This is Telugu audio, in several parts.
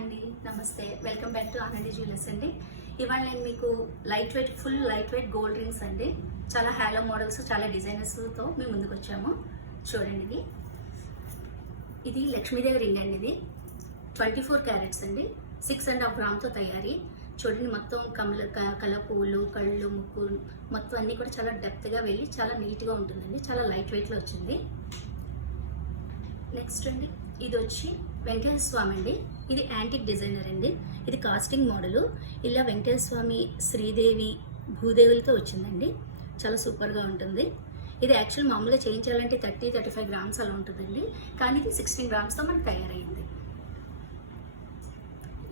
అండి, నమస్తే. Welcome back to Anandi jewellers అండి. ఇవాళ నేను మీకు full light weight gold rings అండి, చాలా హ్యాలో మోడల్స్, చాలా డిజైనర్స్తో మేము ముందుకు వచ్చాము. చూడండి, ఇది లక్ష్మీదేవి రింగ్ అండి. ఇది 24 క్యారెట్స్ అండి, 6.5 గ్రామ్తో తయారీ. చూడండి, మొత్తం కల పువ్వులు, కళ్ళు, ముక్కు మొత్తం అన్నీ కూడా చాలా డెప్త్గా వెళ్ళి చాలా నీట్గా ఉంటుందండి. చాలా లైట్ వెయిట్లో వచ్చింది. నెక్స్ట్ అండి, ఇది వచ్చి వెంకటేశ్వర స్వామి అండి. ఇది యాంటిక్ డిజైనర్ అండి. ఇది కాస్టింగ్ మోడలు. ఇలా వెంకటేశ్వర స్వామి, శ్రీదేవి, భూదేవులతో వచ్చిందండి. చాలా సూపర్గా ఉంటుంది. ఇది యాక్చువల్ మామూలుగా చేయించాలంటే 30-35 గ్రామ్స్ అలా ఉంటుందండి, కానీ ఇది 16 గ్రామ్స్తో మనకు తయారైంది.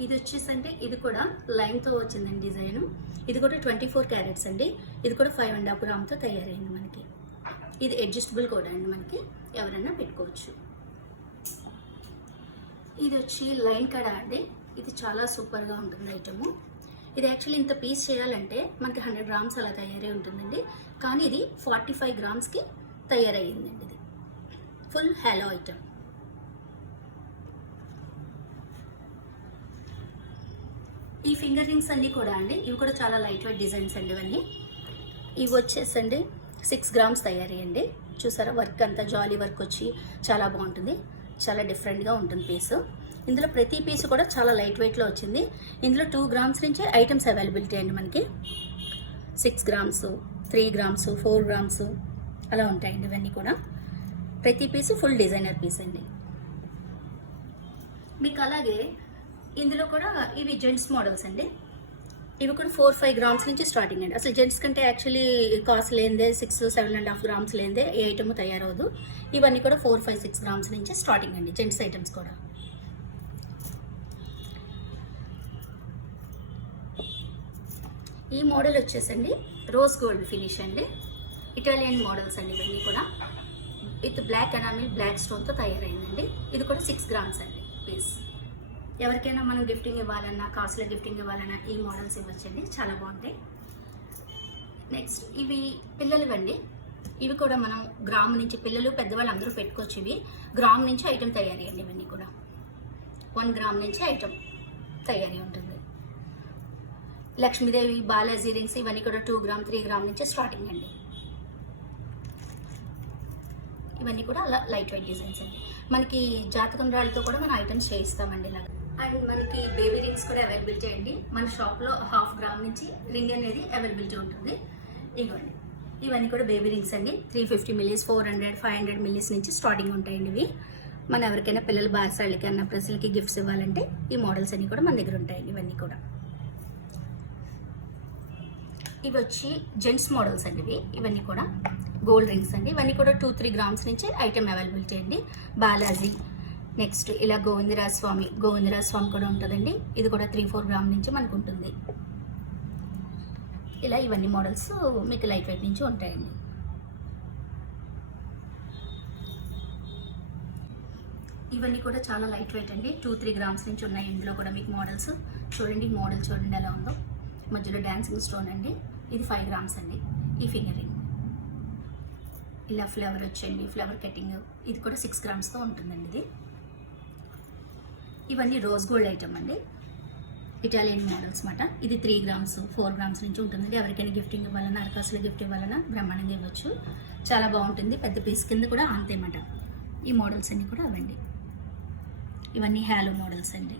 ఇది వచ్చేసంటే ఇది కూడా లైన్తో వచ్చిందండి డిజైన్. ఇది కూడా 24 క్యారెట్స్ అండి. ఇది కూడా 5.5 గ్రామ్తో తయారైంది మనకి. ఇది అడ్జస్టబుల్ కూడా అండి, మనకి ఎవరైనా పెట్టుకోవచ్చు. ఇది వచ్చి లైన్ కడ అండి. ఇది చాలా సూపర్గా ఉంటుంది ఐటము. ఇది యాక్చువల్లీ ఇంత పీస్ చేయాలంటే మనకి 100 గ్రామ్స్ అలా తయారై ఉంటుందండి, కానీ ఇది 45 గ్రామ్స్కి తయారయ్యిందండి. ఇది ఫుల్ హ్యాలో ఐటమ్. ఈ ఫింగర్ రింగ్స్ అన్నీ కూడా అండి, ఇవి కూడా చాలా లైట్ వెయిట్ డిజైన్స్ అండి. ఇవన్నీ ఇవి వచ్చేసండి 6 గ్రామ్స్ తయారయ్యండి. చూసారా, వర్క్ అంతా జాలీ వర్క్ వచ్చి చాలా బాగుంటుంది. చాలా డిఫరెంట్గా ఉంటుంది పీసు. ఇందులో ప్రతి పీసు కూడా చాలా లైట్ వెయిట్లో వచ్చింది. ఇందులో 2 గ్రామ్స్ నుంచి ఐటమ్స్ అవైలబిలిటీ అండి మనకి. 6 గ్రామ్స్, 3 గ్రామ్స్, 4 గ్రామ్స్ అలా ఉంటాయండి. ఇవన్నీ కూడా ప్రతి పీసు ఫుల్ డిజైనర్ పీస్ అండి. మీకు అలాగే ఇందులో కూడా ఇవి జెంట్స్ మోడల్స్ అండి. ఇవి కూడా 4-5 గ్రామ్స్ నుంచి స్టార్టింగ్ అండి. అసలు జెంట్స్ కంటే యాక్చువల్లీ కాస్ట్ లేనిదే 6-7.5 గ్రామ్స్ లేనిదే ఏ ఐటమ్ తయారవదు. ఇవన్నీ కూడా 4-5-6 గ్రామ్స్ నుంచి స్టార్టింగ్ అండి, జెంట్స్ ఐటమ్స్ కూడా. ఈ మోడల్ వచ్చేసండి రోజ్ గోల్డ్ ఫినిష్ అండి. ఇటాలియన్ మోడల్స్ అండి. ఇవన్నీ కూడా విత్ బ్లాక్ ఎనామిల్, బ్లాక్ స్టోన్తో తయారైందండి. ఇది కూడా 6 గ్రామ్స్ అండి పీస్. ఎవరికైనా మనం గిఫ్టింగ్ ఇవ్వాలన్నా, కాస్ట్లో గిఫ్టింగ్ ఇవ్వాలన్నా ఈ మోడల్స్ ఇవ్వచ్చండి, చాలా బాగుంటాయి. నెక్స్ట్ ఇవి పిల్లలవండి. ఇవి కూడా మనం గ్రామ్ నుంచి, పిల్లలు పెద్దవాళ్ళు అందరూ పెట్టుకోవచ్చు. ఇవి గ్రామ్ నుంచి ఐటమ్ తయారీ అండి. ఇవన్నీ కూడా 1 గ్రామ్ నుంచి ఐటమ్ తయారీ ఉంటుంది. లక్ష్మీదేవి, బాలాజీ రింగ్స్ ఇవన్నీ కూడా 2 గ్రామ్, 3 గ్రామ్ నుంచి స్టార్టింగ్ అండి. ఇవన్నీ కూడా అలా లైట్ వెయిట్ డిజైన్స్ అండి. మనకి జాతకం రాళ్ళతో కూడా మనం ఐటమ్స్ చేయిస్తామండి ఇలాగా. అండ్ మనకి బేబీ రింగ్స్ కూడా అవైలబిలిటీ అండి. మన షాప్లో 1/2 గ్రామ్ నుంచి రింగ్ అనేది అవైలబిలిటీ ఉంటుంది. ఇవ్వండి, ఇవన్నీ కూడా బేబీ రింగ్స్ అండి. 350 మిల్లీస్, 400, 500 మిల్లీస్ నుంచి స్టార్టింగ్ ఉంటాయండి. ఇవి మన ఎవరికైనా పిల్లల బార్సాలకి, అన్న ప్రజలకి గిఫ్ట్స్ ఇవ్వాలంటే ఈ మోడల్స్ అన్నీ కూడా మన దగ్గర ఉంటాయండి. ఇవన్నీ కూడా ఇవి వచ్చి జెంట్స్ మోడల్స్ అండి. ఇవన్నీ కూడా గోల్డ్ రింగ్స్ అండి. ఇవన్నీ కూడా 2-3 గ్రామ్స్ నుంచి ఐటమ్ అవైలబిలిటీ అండి. బాలాజీ, నెక్స్ట్ ఇలా గోవిందరాజ స్వామి కూడా ఉంటుందండి. ఇది కూడా 3-4 గ్రామ్ నుంచి మనకు ఉంటుంది. ఇలా ఇవన్నీ మోడల్స్ మీకు లైట్ వెయిట్ నుంచి ఉంటాయండి. ఇవన్నీ కూడా చాలా లైట్ వెయిట్ అండి. 2-3 గ్రామ్స్ నుంచి ఉన్నాయి. ఇందులో కూడా మీకు మోడల్స్ చూడండి. మోడల్ చూడండి ఎలా ఉందో. మధ్యలో డాన్సింగ్ స్టోన్ అండి. ఇది 5 గ్రామ్స్ అండి. ఈ ఫింగర్ రింగ్ ఇలా ఫ్లవర్ వచ్చండి, ఫ్లవర్ కటింగ్. ఇది కూడా 6 గ్రామ్స్తో ఉంటుందండి. ఇది ఇవన్నీ రోజ్ గోల్డ్ ఐటమ్ అండి, ఇటాలియన్ మోడల్స్ మాట. ఇది 3 గ్రామ్స్, 4 గ్రామ్స్ నుంచి ఉంటుందండి. ఎవరికైనా గిఫ్టింగ్ ఇవ్వాలన్నా, అరకాసులు గిఫ్ట్ ఇవ్వాలన్నా బ్రహ్మాండంగా ఇవ్వచ్చు. చాలా బాగుంటుంది. పెద్ద పీస్ కింద కూడా అంతేమాట. ఈ మోడల్స్ అన్నీ కూడా అవండి. ఇవన్నీ హ్యాలో మోడల్స్ అండి.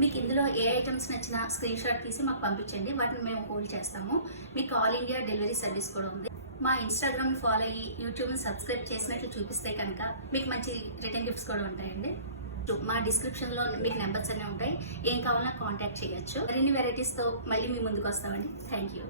మీకు ఇందులో ఏ ఐటమ్స్ నచ్చినా స్క్రీన్ షాట్ తీసి మాకు పంపించండి. వాటిని మేము హోల్డ్ చేస్తాము. మీకు ఆల్ ఇండియా డెలివరీ సర్వీస్ కూడా ఉంది. మా ఇన్స్టాగ్రామ్ని ఫాలో అయ్యి యూట్యూబ్ని సబ్స్క్రైబ్ చేసినట్లు చూపిస్తే కనుక మీకు మంచి రిటర్న్ గిఫ్ట్స్ కూడా ఉంటాయండి. మా డిస్క్రిప్షన్లో మీకు నెంబర్స్ అన్నీ ఉంటాయి. ఏం కావాలన్నా కాంటాక్ట్ చేయొచ్చు. మరిన్ని వెరైటీస్తో మళ్ళీ మీ ముందుకు వస్తామండి. Thank you.